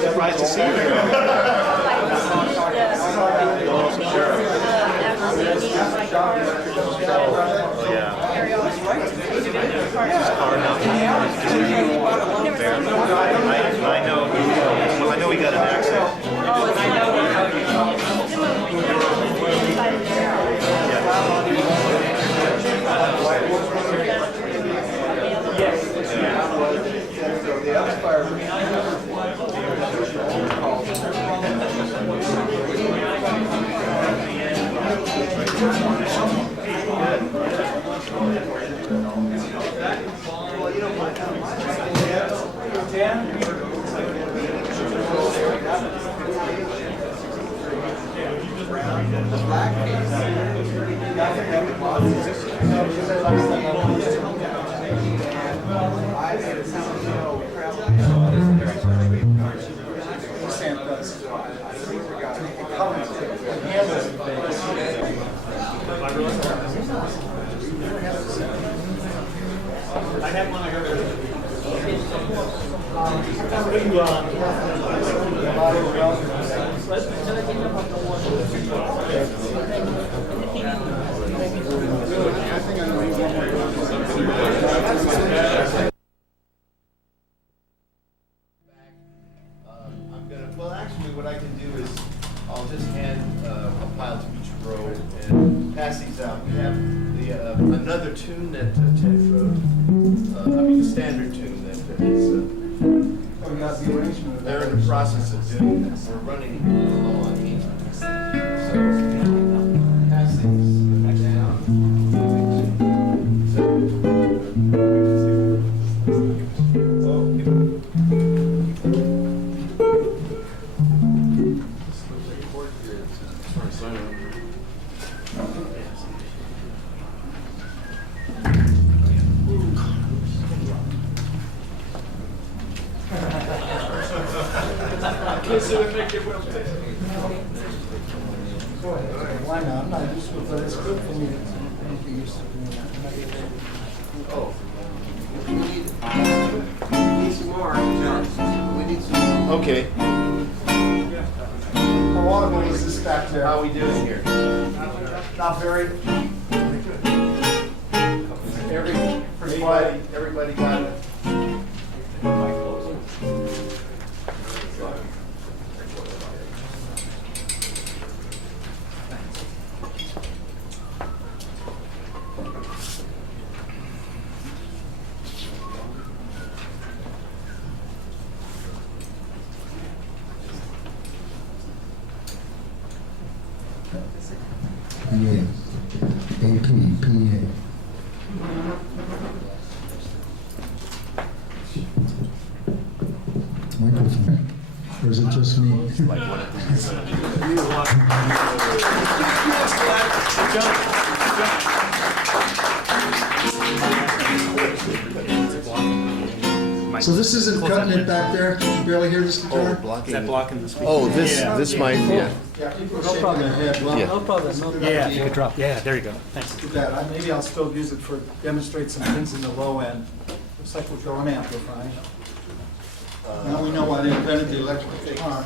Surprised to see you. I know he got an accent. Well, actually, what I can do is I'll just hand a pile to each row and pass these out. We have the another tune that Ted wrote. I mean, the standard tune that is. They're in the process of doing this. We're running low on ink. So pass these down. Why not? I'm not used to it, but it's good for me to be used to doing that. Oh. We need some more. We need some more. Okay. How audible is this back there? How are we doing here? Not very. Everybody got it? Microphone. Or is it just me? So this isn't cutting it back there? Can you barely hear this guitar? Is that blocking the speaker? Oh, this might, yeah. Yeah, people are shaking their head. Well, Yeah. no problem. Yeah, if you could drop. Yeah, there you go. Thanks. Too bad. Maybe I'll still use it for, demonstrate some things in the low end. Looks like we're going amplifying. Now we know why they invented the electric guitar.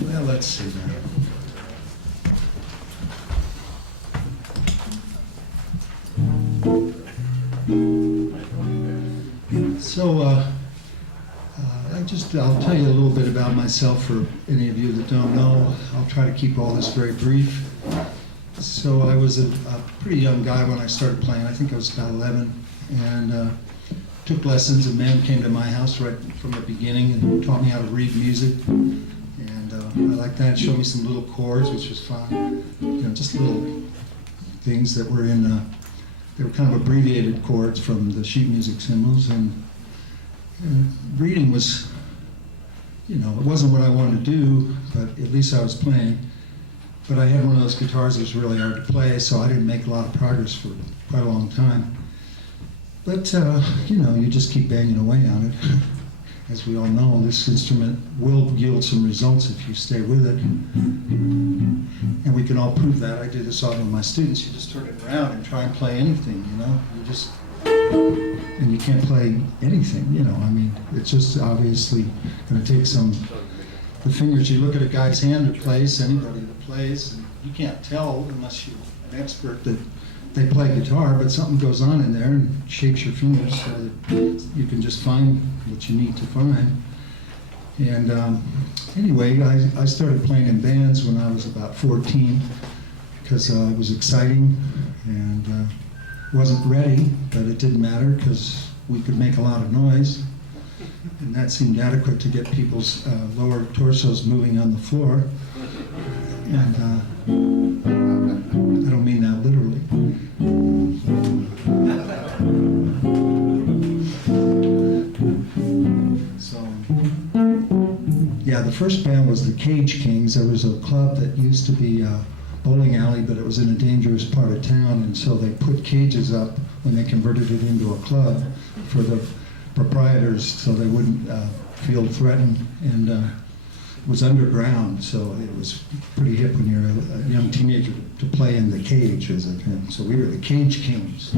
Well, let's see now. So, I'll tell you a little bit about myself for any of you that don't know. I'll try to keep all this very brief. So I was a pretty young guy when I started playing. I think I was about 11. And took lessons, and man came to my house right from the beginning and taught me how to read music. And I like that. Showed me some little chords, which was fun. Just little things that were in, they were kind of abbreviated chords from the sheet music symbols. And reading was, it wasn't what I wanted to do, but at least I was playing. But I had one of those guitars that was really hard to play, so I didn't make a lot of progress for quite a long time. But, you just keep banging away on it. As we all know, this instrument will yield some results if you stay with it. And we can all prove that. I do this often with my students. You just turn it around and try and play anything, You just, and you can't play anything, It's just obviously going to take the fingers. You look at a guy's hand that plays, anybody that plays, and you can't tell unless you're an expert that they play guitar, but something goes on in there and shapes your fingers so that you can just find what you need to find. And anyway, I started playing in bands when I was about 14 because it was exciting and wasn't ready, but it didn't matter because we could make a lot of noise. And that seemed adequate to get people's lower torsos moving on the floor. And I don't mean that literally. So, yeah, the first band was the Cage Kings. There was a club that used to be a bowling alley, but it was in a dangerous part of town, and so they put cages up when they converted it into a club for the proprietors so they wouldn't feel threatened. And it was underground, so it was pretty hip when you're a young teenager to play in the cage as a term. So we were the Cage Kings.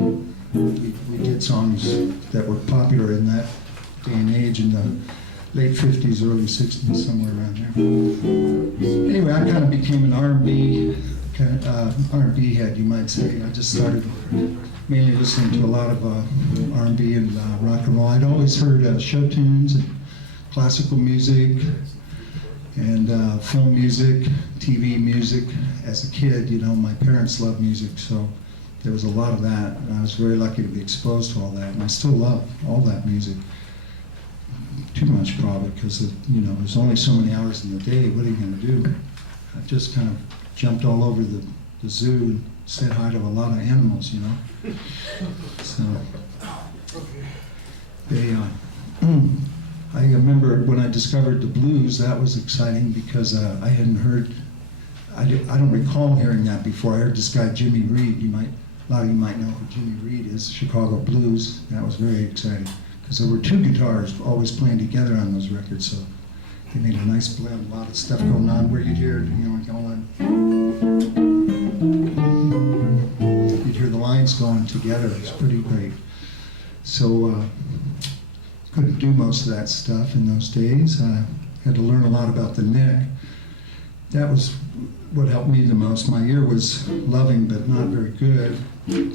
We did songs that were popular in that day and age in the late 50s, early 60s, somewhere around there. Anyway, I kind of became an R&B head, you might say. I just started mainly listening to a lot of R&B and rock and roll. I'd always heard show tunes and classical music and film music, TV music. As a kid, my parents loved music, so there was a lot of that. And I was very lucky to be exposed to all that, and I still love all that music. Too much probably, because there's only so many hours in the day. What are you going to do? I just kind of jumped all over the zoo and said hi to a lot of animals, So I remember when I discovered the blues, that was exciting because I hadn't heard, I don't recall hearing that before. I heard this guy Jimmy Reed. A lot of you might know who Jimmy Reed is, Chicago Blues. That was very exciting because there were two guitars always playing together on those records, so they made a nice blend, a lot of stuff going on where you'd hear, you'd hear the lines going together. It was pretty great. So couldn't do most of that stuff in those days. I had to learn a lot about the neck. That was what helped me the most. My ear was loving but not very good,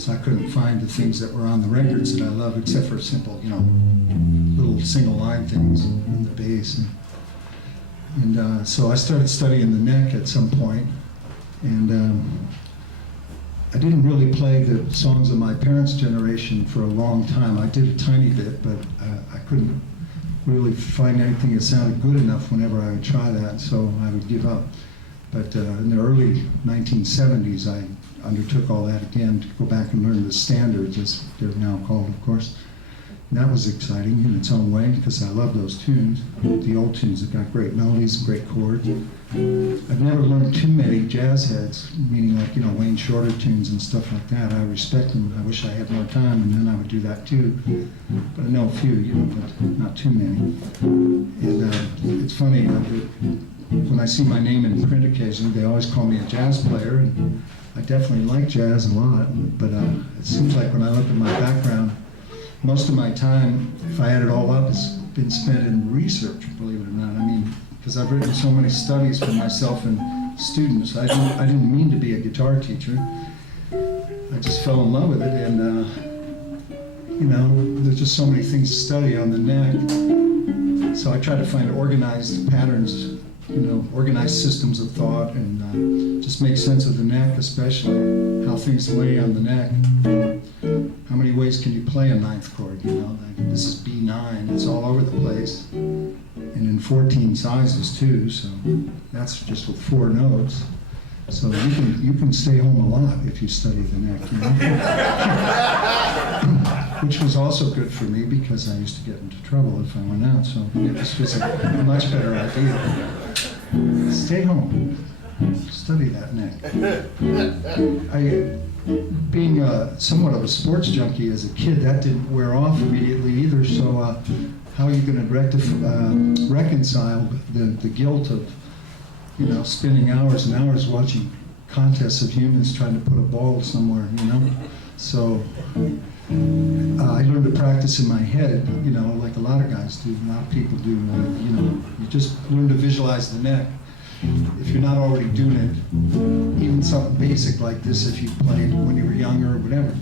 so I couldn't find the things that were on the records that I love, except for simple, little single line things in the bass. And so I started studying the neck at some point, and I didn't really play the songs of my parents' generation for a long time. I did a tiny bit, but I couldn't really find anything that sounded good enough whenever I would try that, so I would give up. But in the early 1970s, I undertook all that again to go back and learn the standards, as they're now called, of course. And that was exciting in its own way because I love those tunes, the old tunes that got great melodies, great chords. I've never learned too many jazz heads, meaning like, Wayne Shorter tunes and stuff like that. I respect them. I wish I had more time, and then I would do that too. But I know a few, but not too many. And it's funny, when I see my name in print occasionally, they always call me a jazz player. And I definitely like jazz a lot, but it seems like when I look at my background, most of my time, if I add it all up, has been spent in research, believe it or not. Because I've written so many studies for myself and students. I didn't mean to be a guitar teacher. I just fell in love with it, and there's just so many things to study on the neck. So I try to find organized patterns, organized systems of thought, and just make sense of the neck, especially how things lay on the neck. How many ways can you play a ninth chord? This is B9. It's all over the place, and in 14 sizes too. So that's just with 4 notes. So you can stay home a lot if you study the neck, you know? Which was also good for me because I used to get into trouble if I went out. So this was a much better idea. Stay home, study that neck. Being somewhat of a sports junkie as a kid, that didn't wear off immediately either. So how are you going to reconcile the guilt of, you know, spending hours and hours watching contests of humans trying to put a ball somewhere, you know? So I learned to practice in my head, you know, like a lot of guys do, a lot of people do. You know, you just learn to visualize the neck. If you're not already doing it, even something basic like this, if you played when you were younger or whatever,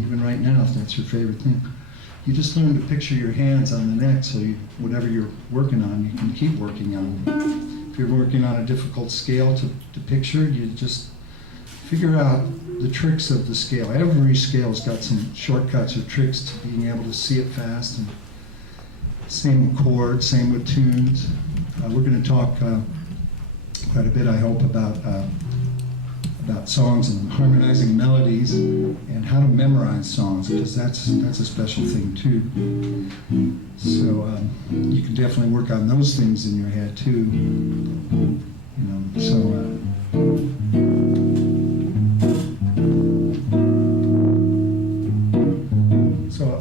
even right now, if that's your favorite thing, you just learn to picture your hands on the neck so whatever you're working on, you can keep working on. If you're working on a difficult scale to picture, you just figure out the tricks of the scale. Every scale's got some shortcuts or tricks to being able to see it fast. And same with chords, same with tunes. We're going to talk quite a bit, I hope, about songs and harmonizing melodies and how to memorize songs, because that's a special thing too. So you can definitely work on those things in your head too. You know, so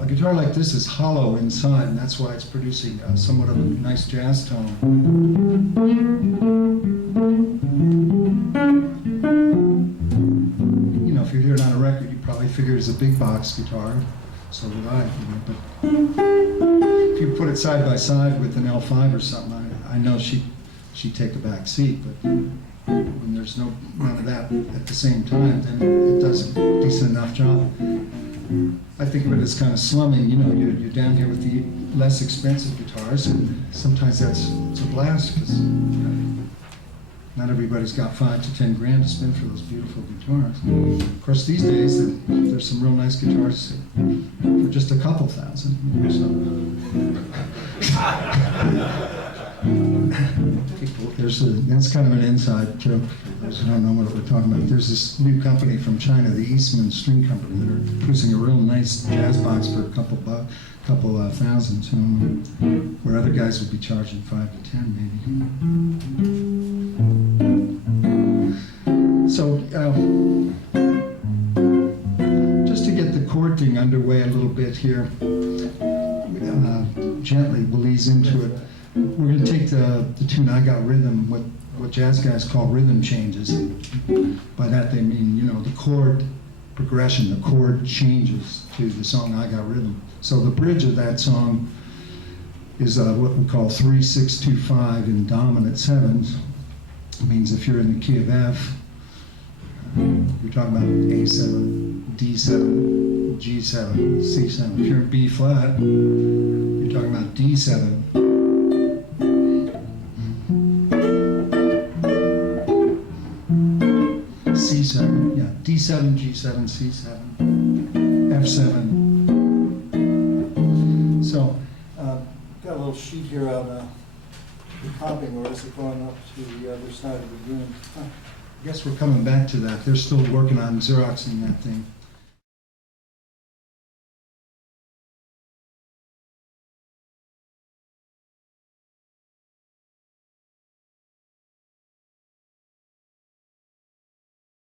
a guitar like this is hollow inside, and that's why it's producing somewhat of a nice jazz tone. You know, if you hear it on a record, you probably figure it's a big box guitar. So would I. You know, but if you put it side by side with an L5 or something, I know she'd take a back seat. But when there's none of that at the same time, then it does a decent enough job. I think of it as kind of slumming. You know, you're down here with the less expensive guitars, and sometimes it's a blast because not everybody's got $5 to $10 grand to spend for those beautiful guitars. Of course, these days there's some real nice guitars for just a couple thousand. You know, so. That's kind of an inside joke for those who don't know what we're talking about. There's this new company from China, the Eastman String Company, that are producing a real nice jazz box for a couple thousand, so, where other guys would be charging 5 to 10 maybe. So just to get the chord thing underway a little bit here, gently we'll ease into it. We're going to take the tune I Got Rhythm, what jazz guys call rhythm changes. By that they mean, you know, the chord progression, the chord changes to the song I Got Rhythm. So the bridge of that song is what we call 3-6-2-5 in dominant sevens. It means if you're in the key of F, you're talking about A7, D7, G7, C7. If you're in B flat, you're talking about D7. C7, yeah, D7, G7, C7, F7. So, got a little sheet here on the hopping, or is it going up to the other side of the room? I guess we're coming back to that. They're still working on Xeroxing that thing.